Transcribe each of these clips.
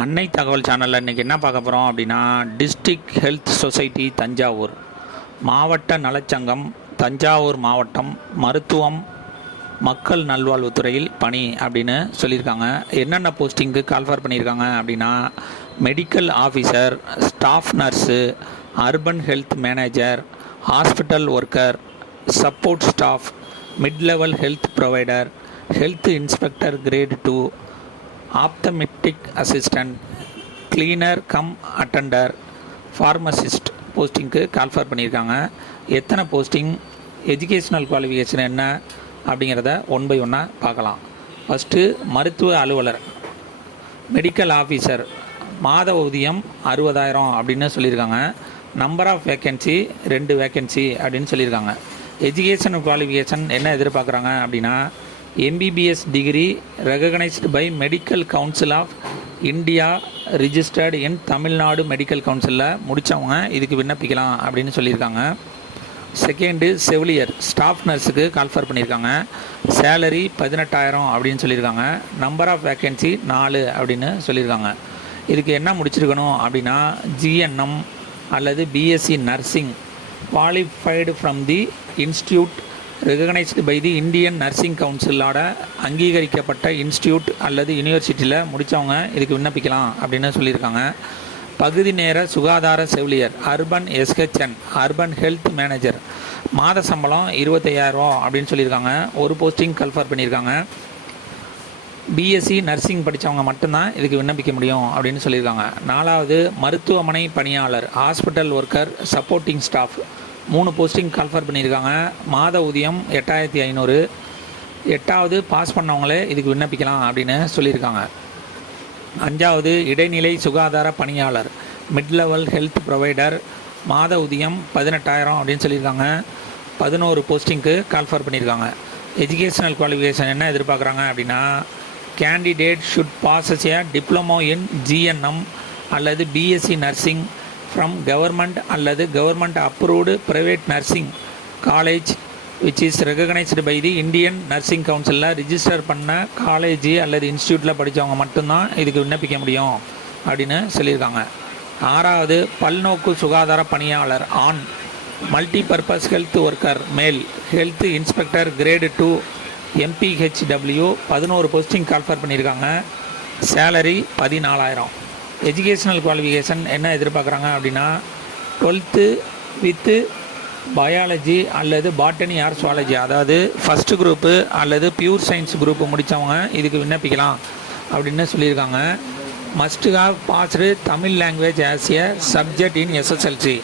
அன்னை தகவல் சேனலில் இன்றைக்கி என்ன பார்க்க போகிறோம் அப்படின்னா, டிஸ்ட்ரிக்ட் ஹெல்த் சொசைட்டி தஞ்சாவூர், மாவட்ட நலச்சங்கம் தஞ்சாவூர் மாவட்டம், மருத்துவம் மக்கள் நல்வாழ்வுத்துறையில் பணி அப்படின்னு சொல்லியிருக்காங்க. என்னென்ன போஸ்டிங்க்கு கால்ஃபர் பண்ணியிருக்காங்க அப்படின்னா, medical officer, staff nurse, urban health manager, hospital worker, support staff, mid level health provider, health inspector grade 2, ophthalmic assistant, cleaner cum attender, pharmacist போஸ்டிங்க்கு கால்ஃபர் பண்ணியிருக்காங்க. எத்தனை போஸ்டிங், எஜுகேஷ்னல் குவாலிஃபிகேஷன் என்ன அப்படிங்கிறத ஒன் பை ஒன்னாக பார்க்கலாம். First மருத்துவ அலுவலர், medical officer, மாத ஊதியம் 60,000 அப்படின்னு சொல்லியிருக்காங்க. நம்பர் ஆஃப் வேக்கன்சி 2 வேக்கன்சி அப்படின்னு சொல்லியிருக்காங்க. எஜுகேஷனல் குவாலிஃபிகேஷன் என்ன எதிர்பார்க்குறாங்க அப்படின்னா, MBBS degree recognised by medical council of India, registered in Tamil Nadu medical கவுன்சிலில் முடித்தவங்க இதுக்கு விண்ணப்பிக்கலாம் அப்படின்னு சொல்லியிருக்காங்க. செகண்டு செவிலியர், ஸ்டாஃப் நர்ஸுக்கு கால்ஃபர் பண்ணியிருக்காங்க. சேலரி 18,000 அப்படின்னு சொல்லியிருக்காங்க. நம்பர் ஆஃப் வேக்கன்சி 4 அப்படின்னு சொல்லியிருக்காங்க. இதுக்கு என்ன முடிச்சிருக்கணும் அப்படின்னா, ஜிஎன்எம் அல்லது BSc nursing qualified from the institute recognised by the Indian nursing கவுன்சிலோட அங்கீகரிக்கப்பட்ட இன்ஸ்டியூட் அல்லது யூனிவர்சிட்டியில் முடித்தவங்க இதுக்கு விண்ணப்பிக்கலாம் அப்படின்னு சொல்லியிருக்காங்க. பகுதி நேர சுகாதார செவிலியர், urban SHN, urban health manager, மாத சம்பளம் 25,000 அப்படின்னு சொல்லியிருக்காங்க. ஒரு போஸ்டிங் கல்ஃபர் பண்ணியிருக்காங்க. பிஎஸ்சி நர்சிங் படித்தவங்க மட்டும்தான் இதுக்கு விண்ணப்பிக்க முடியும் அப்படின்னு சொல்லியிருக்காங்க. 4வது மருத்துவமனை பணியாளர், hospital worker, supporting staff, 3 posting call for பண்ணியிருக்காங்க. மாத ஊதியம் 8,500. 8வது பாஸ் பண்ணவங்களே இதுக்கு விண்ணப்பிக்கலாம் அப்படின்னு சொல்லியிருக்காங்க. 5வது இடைநிலை சுகாதார பணியாளர், மிட் லெவல் ஹெல்த் ப்ரொவைடர், மாத ஊதியம் 18,000 அப்படின்னு சொல்லியிருக்காங்க. 11 போஸ்டிங்க்கு கால்ஃபர் பண்ணியிருக்காங்க. எஜுகேஷனல் குவாலிஃபிகேஷன் என்ன எதிர்பார்க்குறாங்க அப்படின்னா, candidate should possess a diploma in GNM அல்லது பிஎஸ்சி நர்சிங் ஃப்ரம் கவர்மெண்ட் அல்லது government approved private nursing college which is recognised by the Indian nursing கவுன்சிலில் ரிஜிஸ்டர் பண்ண காலேஜ் அல்லது இன்ஸ்டியூட்டில் படித்தவங்க மட்டும்தான் இதுக்கு விண்ணப்பிக்க முடியும் அப்படின்னு சொல்லியிருக்காங்க. 6வது பல்நோக்கு சுகாதார பணியாளர், ஆண், மல்டிபர்பஸ் ஹெல்த் ஒர்க்கர், மேல், health inspector grade 2 MPHW, 11 posting call for பண்ணியிருக்காங்க. சேலரி 14,000. எஜுகேஷ்னல் குவாலிஃபிகேஷன் என்ன எதிர்பார்க்குறாங்க அப்படின்னா, 12th வித்து பயாலஜி அல்லது பாட்டனி ஆர் சுவாலஜி, அதாவது ஃபஸ்ட்டு குரூப்பு அல்லது பியூர் சயின்ஸ் குரூப்பு முடித்தவங்க இதுக்கு விண்ணப்பிக்கலாம் அப்படின்னு சொல்லியிருக்காங்க. Must have passed Tamil language as a subject in SSLC,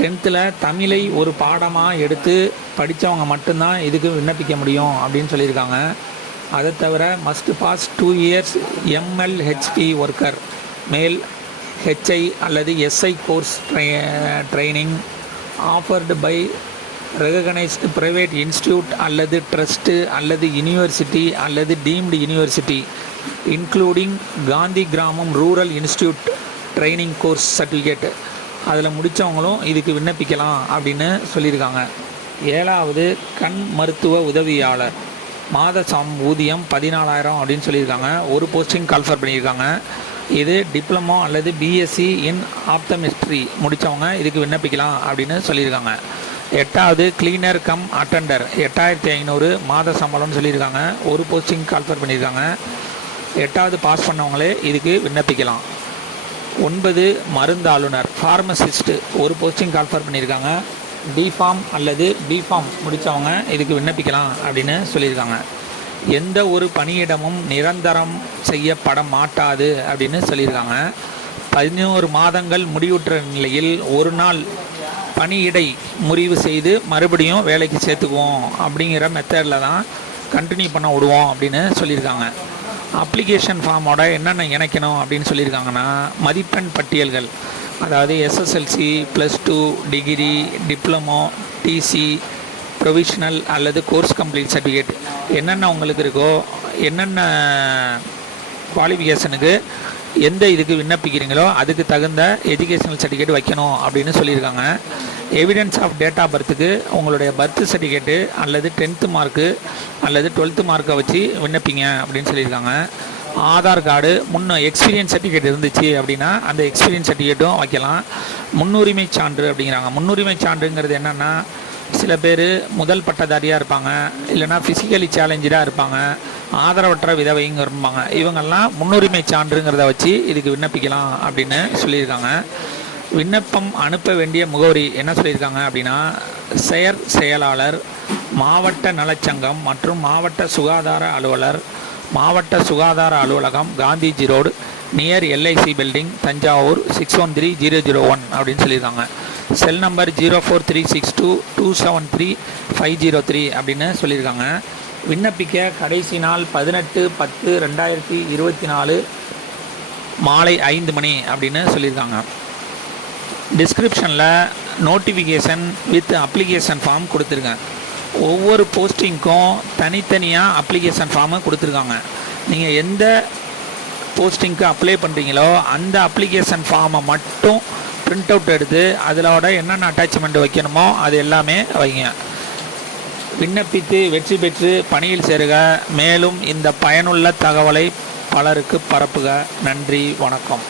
10th தமிழை ஒரு பாடமாக எடுத்து படித்தவங்க மட்டும்தான் இதுக்கு விண்ணப்பிக்க முடியும் அப்படின்னு சொல்லியிருக்காங்க. அதை தவிர must pass 2 years MLHP worker, male, HI அல்லது SI course training offered by recognised private institute அல்லது ட்ரஸ்ட்டு அல்லது யூனிவர்சிட்டி அல்லது deemed university including Gandhi Gramam rural institute training course certificate, அதில் முடித்தவங்களும் இதுக்கு விண்ணப்பிக்கலாம் அப்படின்னு சொல்லியிருக்காங்க. 7வது கண் மருத்துவ உதவியாளர், மாத ஊதியம் 14,000 அப்படின்னு சொல்லியிருக்காங்க. ஒரு போஸ்டிங் கால்ஃபர் பண்ணியிருக்காங்க. இது டிப்ளமோ அல்லது பிஎஸ்சி இன் ஆப்தமெட்ரி முடித்தவங்க இதுக்கு விண்ணப்பிக்கலாம் அப்படின்னு சொல்லியிருக்காங்க. 8வது கிளீனர் கம் அட்டண்டர், 8,500 மாத சம்பளம்னு சொல்லியிருக்காங்க. ஒரு போஸ்டிங் கால்ஃபர் பண்ணியிருக்காங்க. 8வது பாஸ் பண்ணவங்களே இதுக்கு விண்ணப்பிக்கலாம். 9 மருந்தாளுநர், ஃபார்மசிஸ்ட்டு, ஒரு போஸ்டிங் கால்ஃபர் பண்ணியிருக்காங்க. டிஃபார்ம் அல்லது பிஃபார்ம் முடித்தவங்க இதுக்கு விண்ணப்பிக்கலாம் அப்படின்னு சொல்லியிருக்காங்க. எந்த ஒரு பணியிடமும் நிரந்தரம் செய்யப்பட மாட்டாது அப்படின்னு சொல்லியிருக்காங்க. 11 மாதங்கள் முடிவுற்ற நிலையில் ஒரு நாள் பணியிடை முறிவு செய்து மறுபடியும் வேலைக்கு சேர்த்துக்குவோம் அப்படிங்கிற மெத்தடில் தான் கண்டினியூ பண்ண விடுவோம் அப்படின்னு சொல்லியிருக்காங்க. அப்ளிகேஷன் ஃபார்மோட என்னென்ன இணைக்கணும் அப்படின்னு சொல்லியிருக்காங்கன்னா, மதிப்பெண் பட்டியல்கள், அதாவது SSLC, +2 degree, diploma, TC, provisional அல்லது கோர்ஸ் கம்ப்ளீட் சர்டிஃபிகேட், என்னென்ன உங்களுக்கு இருக்கோ, என்னென்ன குவாலிஃபிகேஷனுக்கு எந்த இதுக்கு விண்ணப்பிக்கிறீங்களோ அதுக்கு தகுந்த எஜுகேஷனல் சர்டிஃபிகேட் வைக்கணும் அப்படின்னு சொல்லியிருக்காங்க. எவிடன்ஸ் ஆஃப் டேட் ஆஃப் பர்த்துக்கு உங்களுடைய பர்த் சர்டிஃபிகேட்டு அல்லது 10th மார்க்கு அல்லது 12th மார்க்கை வச்சு விண்ணப்பிங்க அப்படின்னு சொல்லியிருக்காங்க. ஆதார் கார்டு, எக்ஸ்பீரியன்ஸ் சர்டிஃபிகேட் இருந்துச்சு அப்படின்னா அந்த எக்ஸ்பீரியன்ஸ் சர்டிஃபிகேட்டும் வைக்கலாம். முன்னுரிமை சான்று அப்படிங்கிறாங்க. முன்னுரிமை சான்றுங்கிறது என்னென்னா, சில பேர் முதல் பட்டதாரியாக இருப்பாங்க, இல்லைனா ஃபிசிக்கலி சேலஞ்சடாக இருப்பாங்க, ஆதரவற்ற விதவைங்க இருப்பாங்க. இவங்கெல்லாம் முன்னுரிமை சான்றுங்கிறத வச்சு இதுக்கு விண்ணப்பிக்கலாம் அப்படின்னு சொல்லியிருக்காங்க. விண்ணப்பம் அனுப்ப வேண்டிய முகவரி என்ன சொல்லியிருக்காங்க அப்படின்னா, செயலாளர், மாவட்ட நலச்சங்கம் மற்றும் மாவட்ட சுகாதார அலுவலர், மாவட்ட சுகாதார அலுவலகம், Gandhiji road, near LIC building, Thanjavur 613001 அப்படின்னு சொல்லியிருக்காங்க. செல் நம்பர் 04362273 அப்படின்னு சொல்லியிருக்காங்க. விண்ணப்பிக்க கடைசி நாள் 18/10/2024 மாலை 5 மணி அப்படின்னு சொல்லியிருக்காங்க. டிஸ்கிரிப்ஷனில் நோட்டிஃபிகேஷன் வித் அப்ளிகேஷன் ஃபார்ம் கொடுத்துருக்கேன். ஒவ்வொரு போஸ்டிங்க்கும் தனித்தனியாக அப்ளிகேஷன் ஃபார்மு கொடுத்துருக்காங்க. நீங்கள் எந்த போஸ்டிங்க்கு அப்ளை பண்ணுறீங்களோ அந்த அப்ளிகேஷன் ஃபார்மை மட்டும் பிரிண்ட் அவுட் எடுத்து அதிலோட என்னென்ன அட்டாச்மெண்ட் வைக்கணுமோ அது எல்லாமே வைங்க. விண்ணப்பித்து வெற்றி பெற்று பணியில் சேருக. மேலும் இந்த பயனுள்ள தகவலை பலருக்கு பரப்புக. நன்றி, வணக்கம்.